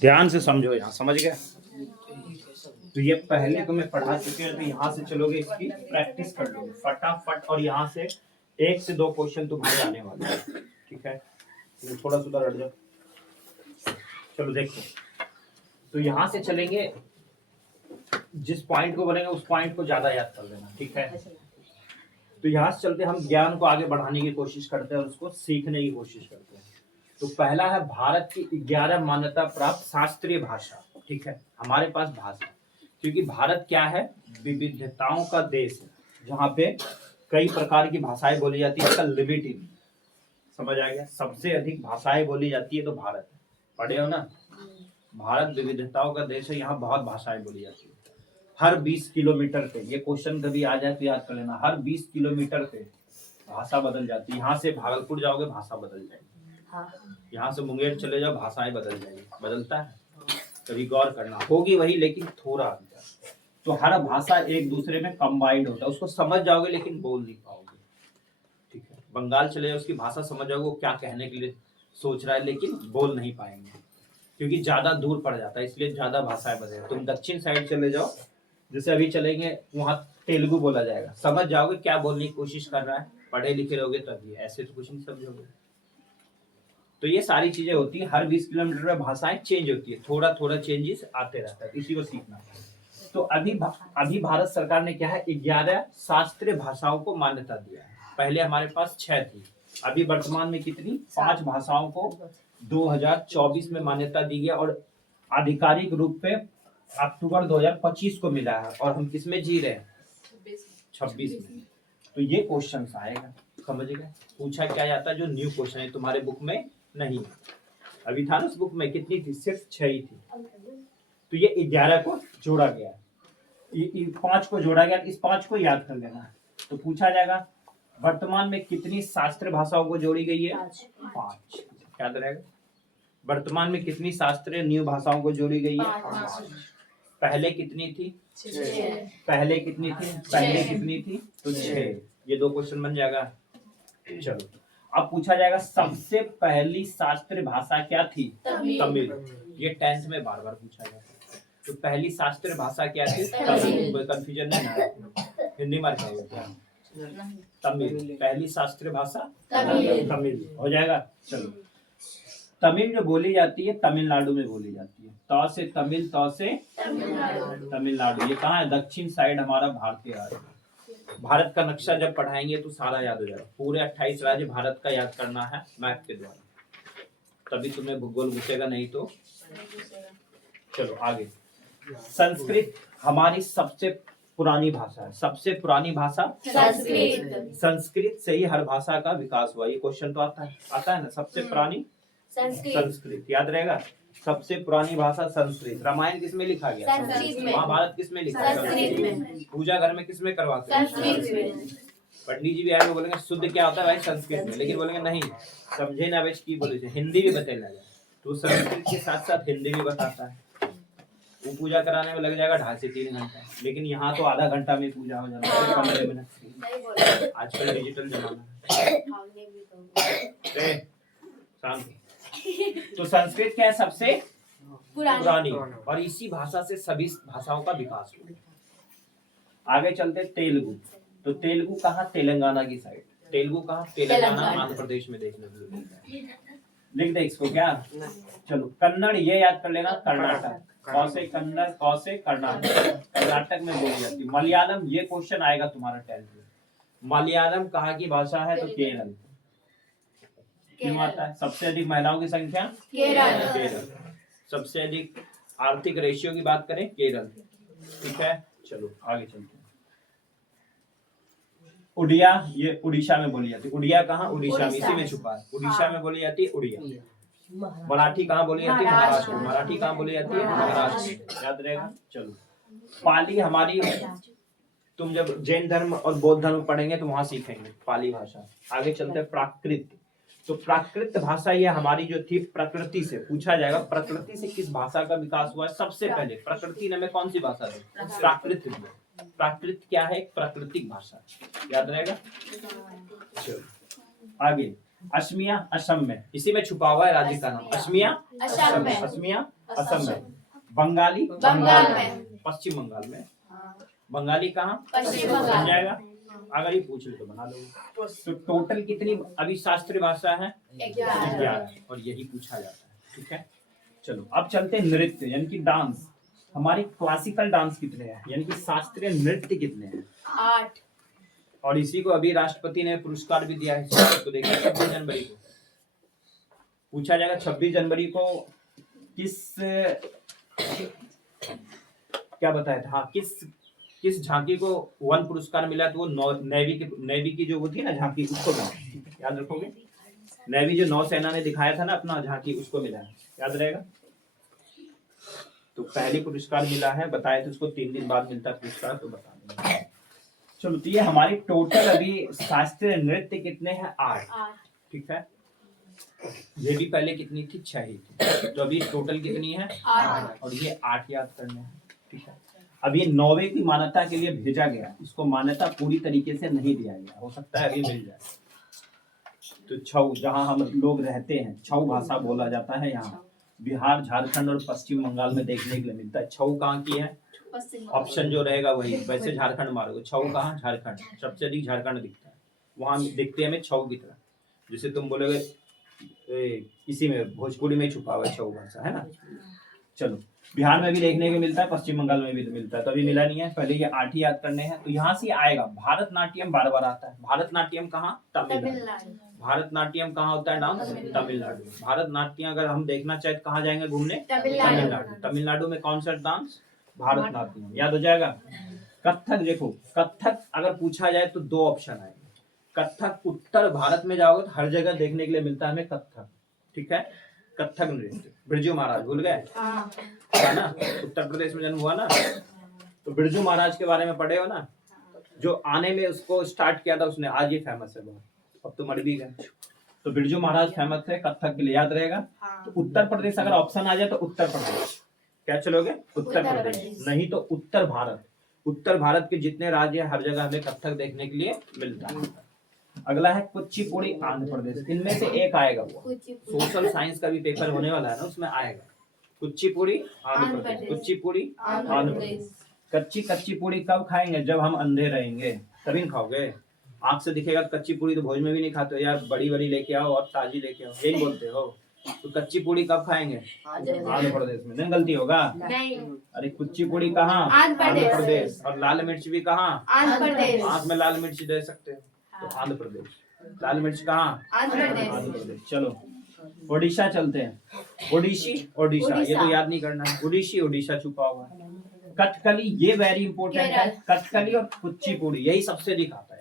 ध्यान से समझो, यहाँ समझ गए। तो ये पहले तो मैं पढ़ा चुके हैं, तो यहाँ से चलोगे इसकी प्रैक्टिस कर लोगे फटाफट, और यहाँ से 1 से 2 क्वेश्चन तुम्हारे आने वाले हैं, ठीक है। तो थोड़ा सुधार हट जाओ। चलो देखो, तो यहाँ से चलेंगे, जिस पॉइंट को बोलेंगे उस पॉइंट को ज्यादा याद कर लेना, ठीक है। तो यहाँ से चलते हम ज्ञान को आगे बढ़ाने की कोशिश करते हैं और उसको सीखने की कोशिश करते हैं। तो पहला है भारत की 11 मान्यता प्राप्त शास्त्रीय भाषा, ठीक है। हमारे पास भाषा, क्योंकि भारत क्या है, विविधताओं का देश है, जहाँ पे कई प्रकार की भाषाएं बोली जाती है। इसका लिमिट ही नहीं, समझ आ गया। सबसे अधिक भाषाएं बोली जाती है तो भारत है, पढ़े हो ना। भारत विविधताओं का देश है, यहाँ बहुत भाषाएं बोली जाती है। हर 20 किलोमीटर पे, ये क्वेश्चन कभी आ जाए तो याद कर लेना, हर 20 किलोमीटर पे भाषा बदल जाती है। यहाँ से भागलपुर जाओगे भाषा बदल जाएगी, यहाँ से मुंगेर चले जाओ भाषाएं बदल जाएगी। बदलता है, कभी गौर करना, होगी वही लेकिन थोड़ा अंतर। तो हर भाषा एक दूसरे में कंबाइंड होता है, उसको समझ जाओगे लेकिन बोल नहीं पाओगे, ठीक है। बंगाल चले जाओ, उसकी भाषा समझ जाओगे वो क्या कहने के लिए सोच रहा है, लेकिन बोल नहीं पाएंगे क्योंकि ज्यादा दूर पड़ जाता है, इसलिए ज्यादा भाषाएं बदल। तुम दक्षिण साइड चले जाओ, जैसे अभी चलेंगे, वहां तेलुगु बोला जाएगा, समझ जाओगे क्या बोलने की कोशिश कर रहा है, पढ़े लिखे रहोगे तभी, ऐसे तो कुछ नहीं समझोगे। तो ये सारी चीजें होती है, हर 20 किलोमीटर में भाषाएं चेंज होती है, थोड़ा थोड़ा चेंजेस आते रहता है, इसी को सीखना। तो अभी भारत सरकार ने क्या है, 11 शास्त्रीय भाषाओं को मान्यता दिया है। पहले हमारे पास 6 थी, अभी वर्तमान में कितनी, 5 भाषाओं को 2024 में मान्यता दी गई, और आधिकारिक रूप पे अक्टूबर 2025 को मिला है। और हम किस में जी रहे हैं, 26 में। तो ये क्वेश्चन आएगा, समझ गए। पूछा क्या जाता है, जो न्यू क्वेश्चन है तुम्हारे बुक में नहीं, अभी था ना उस बुक में कितनी थी, सिर्फ 6 ही थी। तो ये 11 को जोड़ा गया, 5 को जोड़ा गया, इस 5 को याद कर लेना है। तो पूछा जाएगा वर्तमान में कितनी शास्त्रीय भाषाओं को जोड़ी गई है, 5, याद रहेगा। वर्तमान में कितनी शास्त्रीय न्यू भाषाओं को जोड़ी गई है, 5। पहले कितनी थी, 6। पहले कितनी थी, पहले कितनी थी, तो 6। ये 2 क्वेश्चन बन जाएगा। चलो अब पूछा जाएगा सबसे पहली शास्त्रीय भाषा क्या थी, तमिल। ये 10th में बार बार पूछा जाता है। तो पहली शास्त्रीय भाषा क्या थी, तमिल। कोई कंफ्यूजन नहीं है, हिंदी मार क्या, तमिल। पहली शास्त्रीय भाषा तमिल हो जाएगा। चलो तमिल जो बोली जाती है तमिलनाडु में बोली जाती है, त से तमिल, त से तमिलनाडु। ये कहाँ है, दक्षिण साइड हमारा भारतीय राज्य। भारत का नक्शा जब पढ़ाएंगे तो सारा याद हो जाएगा, पूरे 28 राज्य भारत का याद करना है मैप के द्वारा, तभी तुम्हें भूगोल घुसेगा, नहीं तो। चलो आगे, संस्कृत हमारी सबसे पुरानी भाषा है। सबसे पुरानी भाषा संस्कृत। संस्कृत से ही हर भाषा का विकास हुआ, ये क्वेश्चन तो आता है ना, सबसे पुरानी संस्कृत, याद रहेगा। सबसे पुरानी भाषा संस्कृत। रामायण किसमें लिखा गया, महाभारत किसमें लिखा गया, पूजा घर में किसमें करवाते हैं, पंडित जी भी आए बोलेंगे शुद्ध क्या होता है भाई, संस्कृत में। लेकिन बोलेंगे नहीं, समझे ना बेच की बोले, हिंदी भी बता लगा। तो संस्कृत के साथ साथ हिंदी भी बताता है। वो पूजा कराने में लग जाएगा 2.5 से 3 घंटा, लेकिन यहाँ तो आधा घंटा में पूजा हो जाता है, 15 मिनट। आजकल डिजिटल जमाना है। तो संस्कृत क्या है, सबसे पुरानी, और इसी भाषा से सभी भाषाओं का विकास हुआ। आगे चलते तेलुगु। तो तेलुगु कहाँ, तेलंगाना की साइड। तेलुगु कहाँ, तेलंगाना आंध्र प्रदेश में देखने को मिलता है। लिख दे इसको क्या। चलो कन्नड़ ये याद कर लेना, कर्नाटक। क से कन्नड़, क से कर्नाटक, कर्नाटक में बोली जाती है। मलयालम, ये क्वेश्चन आएगा तुम्हारा 10th में। मलयालम कहाँ की भाषा है, तो केरल। क्यों आता है, सबसे अधिक महिलाओं की संख्या केरल। सबसे अधिक आर्थिक रेशियो की बात करें, केरल, ठीक है। चलो आगे चलते हैं। उड़िया, ये उड़ीसा में बोली जाती है। उड़िया कहाँ, उड़ीसा में, इसी में छुपा है। उड़ीसा में बोली जाती है उड़िया। मराठी कहाँ बोली जाती है, महाराष्ट्र। मराठी कहाँ बोली जाती है, महाराष्ट्र, याद रहेगा। चलो पाली हमारी, तुम जब जैन धर्म और बौद्ध धर्म पढ़ेंगे तो वहां सीखेंगे पाली भाषा। आगे चलते हैं प्राकृत। तो प्राकृत भाषा ये हमारी जो थी, प्रकृति से पूछा जाएगा, प्रकृति से किस भाषा का विकास हुआ है। सबसे पहले प्रकृति ने में कौन सी भाषा थी, प्राकृत। प्राकृत क्या है, प्राकृतिक भाषा, याद रहेगा। चलो आगे, असमिया असम में, इसी में छुपा हुआ है राज्य का नाम। असमिया असम में। असमिया असम में। बंगाली बंगाल में। पश्चिम बंगाल में। बंगाली कहाँ? पश्चिम बन बंगाल। जाएगा। अगर ये पूछ ले तो बना लो। तो टोटल कितनी अभी शास्त्रीय भाषा है? 11, और यही पूछा जाता है। ठीक है, चलो अब चलते हैं नृत्य यानी कि डांस। हमारी क्लासिकल डांस कितने हैं, यानी कि शास्त्रीय नृत्य कितने हैं? 8। और इसी को अभी राष्ट्रपति ने पुरस्कार भी दिया है। तो देखिए 26 जनवरी को पूछा जाएगा, 26 जनवरी को किस क्या बताया था, हाँ किस झांकी को वन पुरस्कार मिला? तो वो नेवी की जो वो थी ना झांकी, उसको मिला। याद रखोगे, नेवी जो नौसेना ने दिखाया था ना अपना झांकी, उसको मिला है, याद रहेगा। तो पहले पुरस्कार मिला है, बताए थे उसको 3 दिन बाद मिलता है पुरस्कार, तो बता देंगे। चलो, तो ये हमारी टोटल अभी शास्त्रीय नृत्य कितने हैं? 8। ठीक है, ये भी पहले कितनी थी? 6 ही थी। तो अभी टोटल कितनी है? 8, और ये 8 याद करने हैं। ठीक है, अब ये 9वीं की मान्यता के लिए भेजा गया, इसको मान्यता पूरी तरीके से नहीं दिया गया, हो सकता है अभी मिल जाए। तो छऊ, जहाँ हम लोग रहते हैं, छऊ भाषा बोला जाता है यहाँ बिहार, झारखंड और पश्चिम बंगाल में देखने के लिए मिलता है। छऊ कहाँ की है? ऑप्शन जो रहेगा वही, वैसे झारखंड मारोगे। छऊ कहाँ? झारखंड, सबसे अधिक झारखंड दिखता है, वहां दिखते हमें छऊ की तरह। जैसे तुम बोलोगे इसी में भोजपुरी में छुपा हुआ है छऊ भाषा, है ना। चलो, बिहार में भी देखने को मिलता है, पश्चिम बंगाल में भी मिलता है, तो अभी मिला नहीं है। पहले ये 8 ही याद करने हैं। तो यहाँ से आएगा भारतनाट्यम, बार बार आता है। भारतनाट्यम कहाँ? तमिलनाडु। भारतनाट्यम कहाँ होता है डांस? तमिलनाडु। भारतनाट्यम अगर हम देखना चाहे तो कहाँ जाएंगे घूमने? तमिलनाडु। तमिलनाडु में कौन सा डांस? भारतनाट्यम। याद हो जाएगा। कथक, देखो कथक अगर पूछा जाए तो 2 ऑप्शन आएंगे। कथक उत्तर भारत में जाओगे तो हर जगह देखने के लिए मिलता है हमें कथक। ठीक है, कथक नृत्य बिरजू महाराज, भूल गए है ना, उत्तर प्रदेश में जन्म हुआ ना, तो बिरजू महाराज के बारे में पढ़े हो ना, जो आने में उसको स्टार्ट किया था उसने, आज ये फेमस है बहुत, अब तो मर भी गए। तो बिरजू महाराज फेमस है कथक के लिए, याद रहेगा। तो उत्तर प्रदेश अगर ऑप्शन आ जाए तो उत्तर प्रदेश, क्या चलोगे? उत्तर प्रदेश। नहीं तो उत्तर भारत। उत्तर भारत के जितने राज्य हर जगह हमें कथक देखने के लिए मिलता है। अगला है कुचिपुड़ी, आंध्र प्रदेश। इनमें से एक आएगा, वो सोशल साइंस का भी पेपर होने वाला है ना, उसमें आएगा कुचिपुड़ी आंध्र प्रदेश। कुचिपुड़ी आंध्र प्रदेश। कच्ची पूड़ी कब खाएंगे? जब हम अंधे रहेंगे तभी खाओगे। आंख से दिखेगा तो कच्ची पूड़ी तो भोज में भी नहीं खाते हो यार, बड़ी बड़ी लेके आओ और ताजी लेके आओ, यही बोलते हो। तो कच्ची पूड़ी कब खाएंगे? आंध्र प्रदेश में। नहीं गलती होगा? नहीं। अरे कुच्ची पूड़ी कहाँ? आंध्र प्रदेश। और लाल मिर्च भी कहाँ? आंध्र प्रदेश। आंख में लाल मिर्च दे सकते हो तो आंध्र प्रदेश। लाल मिर्च कहाँ? आंध्र प्रदेश। चलो ओडिशा चलते हैं। ओडिशा ये तो याद नहीं करना है। ओडिशा छुपा हुआ है। कथकली, ये वेरी इंपॉर्टेंट है। कथकली और कुचिपुड़ी यही सबसे अधिक आता है।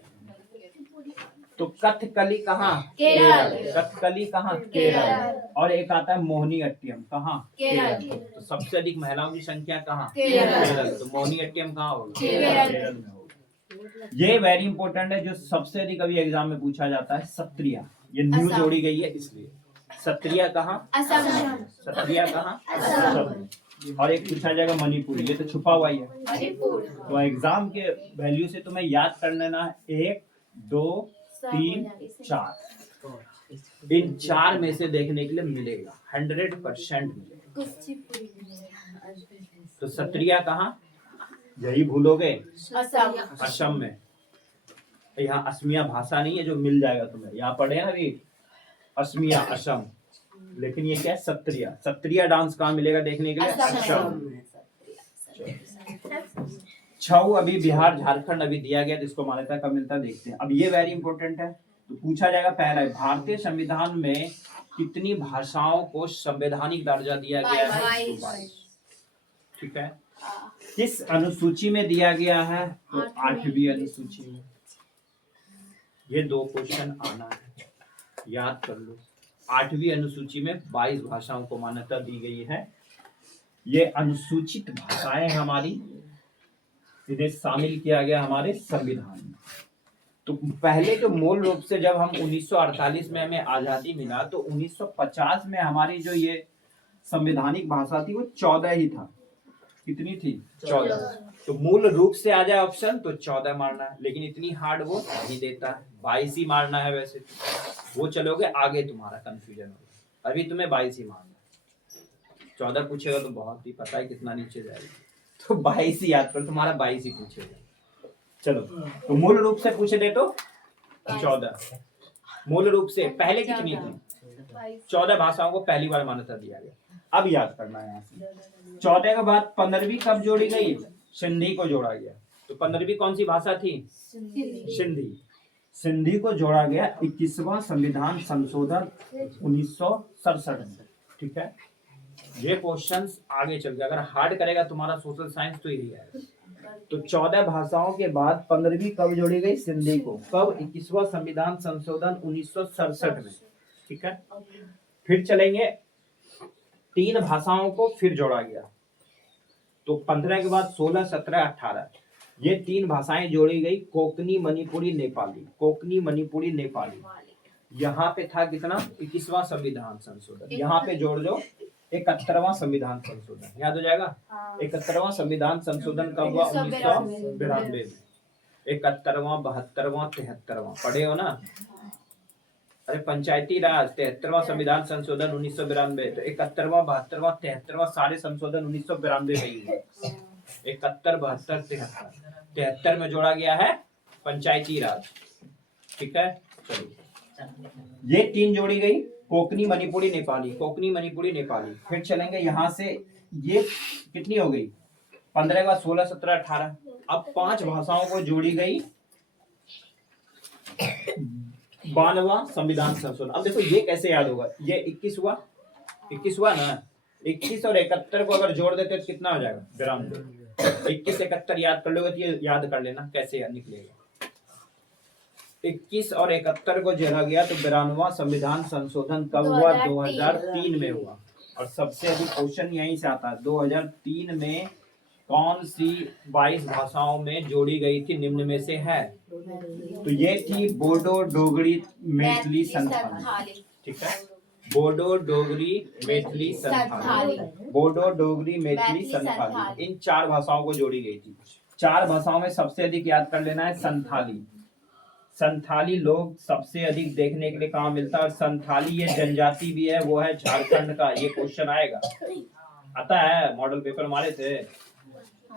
तो कथकली कहाँ? केरल। कथकली कहाँ? केरल। और एक आता है मोहिनी अट्टम, कहाँ? केरल। तो सबसे अधिक महिलाओं की संख्या कहाँ? केरल। तो मोहिनी अट्टम कहाँ होगा? केरल में होगा। ये वेरी इंपॉर्टेंट है, जो सबसे अधिक अभी एग्जाम में पूछा जाता है, सत्रिया। ये न्यू जोड़ी गई है इसलिए। सत्रिया कहाँ? असम। सत्रिया कहाँ? असम। और एक पूछा जाएगा मणिपुर, ये तो छुपा हुआ ही है। तो एग्जाम के वैल्यू से तुम्हें याद कर लेना है 1, 2, 3, 4। इन 4 में से देखने के लिए मिलेगा, 100% मिलेगा। तो सत्रिया कहाँ? यही भूलोगे, असम में। यहाँ असमिया भाषा नहीं है जो मिल जाएगा तुम्हें, यहाँ पढ़े हैं अभी असमिया, असम। लेकिन ये क्या है? सत्रिया। सत्रिया डांस कहाँ मिलेगा देखने के लिए? असम। छऊ अभी बिहार, झारखंड अभी दिया गया, जिसको मान्यता कब मिलता है देखते हैं। अब ये वेरी इंपॉर्टेंट है, तो पूछा जाएगा पहला, भारतीय संविधान में कितनी भाषाओं को संवैधानिक दर्जा दिया गया है? 22। ठीक है, किस अनुसूची में दिया गया है? तो 8वीं अनुसूची में। ये 2 क्वेश्चन आना है, याद कर लो। 8वीं अनुसूची में 22 भाषाओं को मान्यता दी गई है। ये अनुसूचित भाषाएं हमारी, इन्हें शामिल किया गया हमारे संविधान में। तो पहले जो मूल रूप से जब हम 1948 में हमें आजादी मिला, तो 1950 में हमारी जो ये संवैधानिक भाषा थी वो 14 ही था। कितनी थी? 14। तो मूल रूप से आ जाए ऑप्शन तो 14 मारना है, लेकिन इतनी हार्ड वो नहीं देता है, 22 ही मारना है। वैसे वो चलोगे आगे तुम्हारा कंफ्यूजन होगा। अभी तुम्हें 22 ही मारना, 14 पूछेगा तो बहुत ही पता है कितना नीचे जाएगा, तो 22 ही याद करो, तुम्हारा 22 ही पूछेगा। चलो तो मूल रूप से पूछे दे तो 14, मूल रूप से पहले कितनी थी? 14 भाषाओं को पहली बार मान्यता दिया गया। अब याद करना है यहाँ से, 14 के बाद 15वीं कब जोड़ी गई? सिंधी को जोड़ा गया। तो 15वीं कौन सी भाषा थी? सिंधी। सिंधी को जोड़ा गया 21वां संविधान संशोधन 1967 में। ठीक है, ये क्वेश्चंस आगे चल के अगर हार्ड करेगा तुम्हारा सोशल साइंस तो यही है। तो 14 भाषाओं के बाद 15वीं कब जोड़ी गई? सिंधी को। कब? 21वां संविधान संशोधन 1967 में। ठीक है, फिर चलेंगे 3 भाषाओं को फिर जोड़ा गया। तो 15 के बाद 16, 17, 18 ये 3 भाषाएं जोड़ी गई, कोंकणी, मणिपुरी, नेपाली। कोंकणी, मणिपुरी, नेपाली। यहाँ पे था कितना? 21वां संविधान संशोधन। यहाँ पे जोड़ दो 71वां संविधान संशोधन। याद हो जाएगा? 71वां संविधान संशोधन कब हुआ? 1992 में। 71वां, 72वां, 73वां पढ़े हो ना? अरे पंचायती राज 73वां संविधान संशोधन 1992। तो 71वां, 72वां, 73वां सारे संशोधन 1992 में ही हुए। 71, 72, 73। 73 में जोड़ा गया है पंचायती राज। ठीक है, चलिए ये 3 जोड़ी गई, कोंकणी, मणिपुरी, नेपाली। कोंकणी, मणिपुरी, नेपाली। फिर चलेंगे यहाँ से, ये कितनी हो गई? 15 के बाद 16, 17, 18। अब 5 भाषाओं को जोड़ी गई 92वां संविधान संशोधन। अब देखो ये कैसे याद होगा? ये 21 हुआ, 21 हुआ ना? 21 और 71 को अगर जोड़ देते तो कितना हो जाएगा? 92। 21, 71 याद कर लोगे तो ये याद कर लेना कैसे याद निकलेगा। 21 और 71 को जोड़ा गया तो 92वां संविधान संशोधन कब हुआ? 2003 में हुआ। और सबसे अधिक क्वेश्चन यहीं से आता है, 2003 में कौन सी 22 भाषाओं में जोड़ी गई थी? निम्न में से है। तो ये थी बोडो, डोगरी, मैथिली, संथाली। ठीक है, बोडो, डोगरी, मैथिली, संथाली। बोडो, डोगरी, मैथिली, संथाली, इन 4 भाषाओं को जोड़ी गई थी। 4 भाषाओं में सबसे अधिक याद कर लेना है संथाली। संथाली लोग सबसे अधिक देखने के लिए कहाँ मिलता है? और संथाली ये जनजाति भी है, वो है झारखंड का। ये क्वेश्चन आएगा, आता है, मॉडल पेपर मारे थे।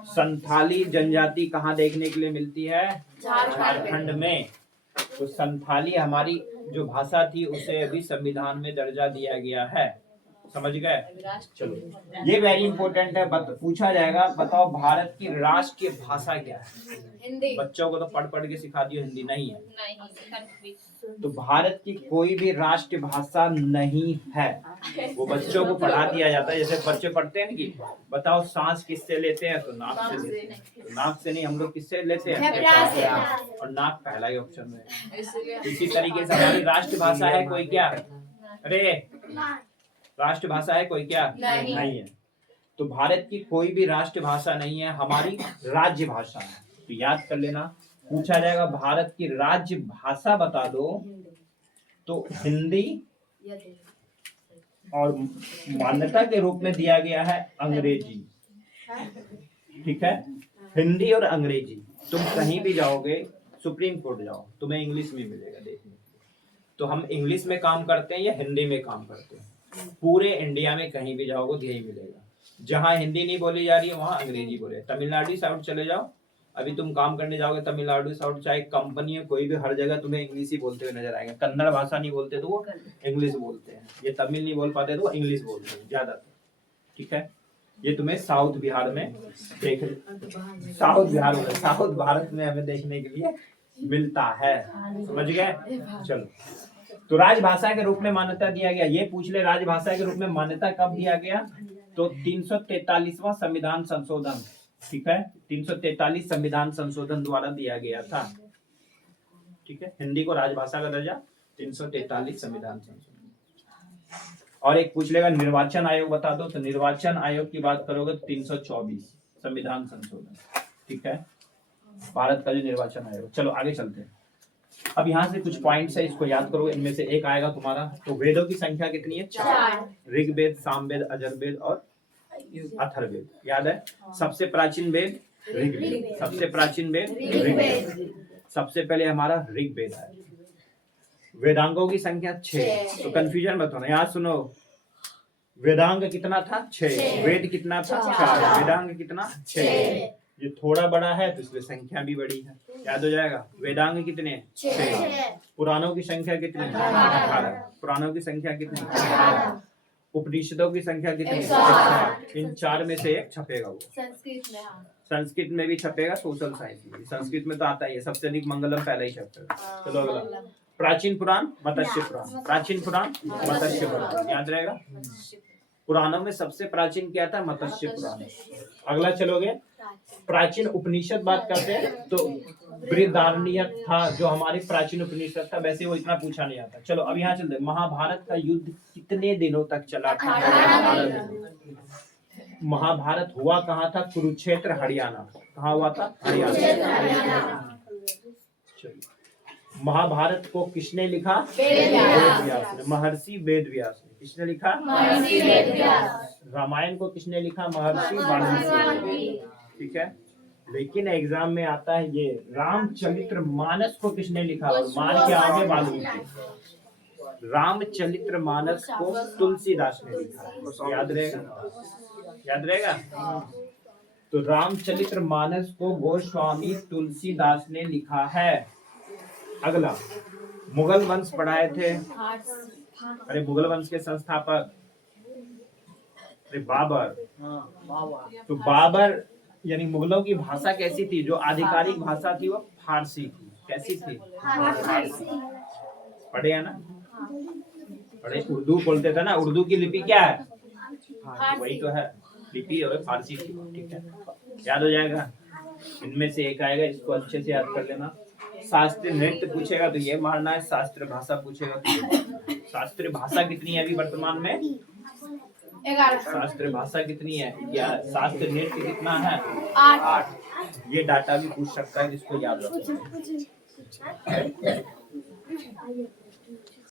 संथाली जनजाति कहाँ देखने के लिए मिलती है? झारखंड में। तो संथाली हमारी जो भाषा थी उसे अभी संविधान में दर्जा दिया गया है। समझ गए? चलो ये वेरी इंपॉर्टेंट है, पूछा जाएगा। बताओ भारत की राष्ट्रीय भाषा क्या है? हिंदी। बच्चों को तो पढ़ पढ़ के सिखा दियो, हिंदी नहीं है। तो भारत की कोई भी राष्ट्रीय भाषा नहीं है, वो बच्चों को पढ़ा दिया जाता है। जैसे बच्चे पढ़ते हैं कि बताओ सांस किससे लेते हैं? तो नाक से लेते हैं। तो नाक से नहीं, हम लोग किससे लेते हैं? और नाक पहला ही ऑप्शन में। इसी तरीके से हमारी राष्ट्रभाषा है कोई क्या? अरे राष्ट्रभाषा है कोई क्या? नहीं है। तो भारत की कोई भी राष्ट्रभाषा नहीं है, हमारी राज्य भाषा है। तो याद कर लेना, पूछा जाएगा भारत की राज्य भाषा बता दो, तो हिंदी, और मान्यता के रूप में दिया गया है अंग्रेजी। ठीक है, हिंदी और अंग्रेजी। तुम कहीं भी जाओगे, सुप्रीम कोर्ट जाओ, तुम्हें इंग्लिश में मिलेगा देखने। तो हम इंग्लिश में काम करते हैं या हिंदी में काम करते हैं? पूरे इंडिया में कहीं भी जाओगे तो यही मिलेगा। जहाँ हिंदी नहीं बोली जा रही है वहाँ अंग्रेजी बोले। तमिलनाडु साउथ चले जाओ, अभी तुम काम करने जाओगे तमिलनाडु साउथ, चाहे कंपनी है कोई भी, हर जगह तुम्हें इंग्लिश ही बोलते हुए नजर आएंगे। कन्नड़ भाषा नहीं बोलते तो वो इंग्लिश बोलते हैं, ये तमिल नहीं बोल पाते तो वो इंग्लिश बोलते हैं ज्यादातर। ठीक है, ये तुम्हें साउथ बिहार में साउथ भारत में हमें देखने के लिए मिलता है। समझ गए? चलो, तो राजभाषा के रूप में मान्यता दिया गया। ये पूछ ले, राजभाषा के रूप में मान्यता कब दिया गया? तो 343वां संविधान संशोधन। ठीक है, 343 संविधान संशोधन द्वारा दिया गया था। ठीक है, हिंदी को राजभाषा का दर्जा 343 संविधान संशोधन। और एक पूछ लेगा निर्वाचन आयोग बता दो, तो निर्वाचन आयोग की बात करोगे तो 324 संविधान संशोधन। ठीक है, भारत का जो निर्वाचन आयोग। चलो आगे चलते हैं। अब यहाँ से कुछ पॉइंट्स है, इसको याद करो। इनमें से एक आएगा तुम्हारा। तो वेदों की संख्या कितनी है? 4। ऋग्वेद, सामवेद, अथर्ववेद और अथर्ववेद। याद है? सबसे प्राचीन वेद ऋग्वेद। सबसे प्राचीन वेद ऋग्वेद। सबसे पहले हमारा ऋग्वेद है। वेदांगों की संख्या 6। तो कंफ्यूजन मत होना, यहाँ सुनो, वेदांग कितना था 6, वेद कितना था 4, वेदांग कितना 6। ये थोड़ा बड़ा है तो इसलिए संख्या भी बड़ी है, याद हो जाएगा। वेदांग कितने 6, पुराणों की संख्या कितनी 18, पुराणों की संख्या कितनी 18, उपनिषदों की संख्या कितनी 108। इन 4 में से एक छपेगा वो। संस्कृत में हाँ। संस्कृत में भी छपेगा, सोशल साइंस में भी। संस्कृत में तो आता ही है, सबसे अधिक मंगलम पहले ही छपेगा। चलो अगला, प्राचीन पुराण मत्स्य पुराण, प्राचीन पुराण मत्स्य पुराण, याद रहेगा। पुराणों में सबसे प्राचीन क्या था, मत्स्य पुराण। अगला चलोगे, प्राचीन उपनिषद बात करते हैं तो बृहदारण्यक था जो हमारे प्राचीन उपनिषद था, वैसे वो इतना पूछा नहीं आता। चलो अब यहाँ चलते, महाभारत का युद्ध कितने दिनों तक चला था? 18 दिन। महाभारत हुआ कहाँ था? कुरुक्षेत्र हरियाणा। कहाँ हुआ था? हरियाणा। महाभारत को किसने लिखा? वेद व्यास ने, महर्षि वेद व्यास ने। किसने लिखा? महर्षि वेद व्यास। रामायण को किसने लिखा? महर्षि वाल्मीकि। ठीक है, लेकिन एग्जाम में आता है ये रामचरित्र मानस को किसने लिखा? और मान के आगे वाल्मीकि। रामचरित्र मानस को तुलसीदास ने लिखा, याद रहेगा, याद रहेगा। तो रामचरित्र मानस को गोस्वामी तुलसीदास ने लिखा है। अगला, मुगल वंश पढ़ाए थे। अरे मुगल वंश के संस्थापक अरे बाबर। तो बाबर यानी मुगलों की भाषा कैसी थी? जो आधिकारिक भाषा थी वो फारसी थी। कैसी थी? पढ़े है ना, पढ़े। उर्दू बोलते थे ना, उर्दू की लिपि क्या है? वही तो है, लिपि और फारसी की। ठीक है, याद हो जाएगा। इनमें से एक आएगा, इसको अच्छे से याद कर लेना। शास्त्रीय नृत्य पूछेगा तो ये मारना है, शास्त्रीय भाषा पूछेगा तो। शास्त्रीय भाषा कितनी है अभी वर्तमान में? 11। शास्त्रीय भाषा कितनी है? 11। शास्त्रीय नृत्य कितना है? 8। ये डाटा भी पूछ सकता है, जिसको याद रखो।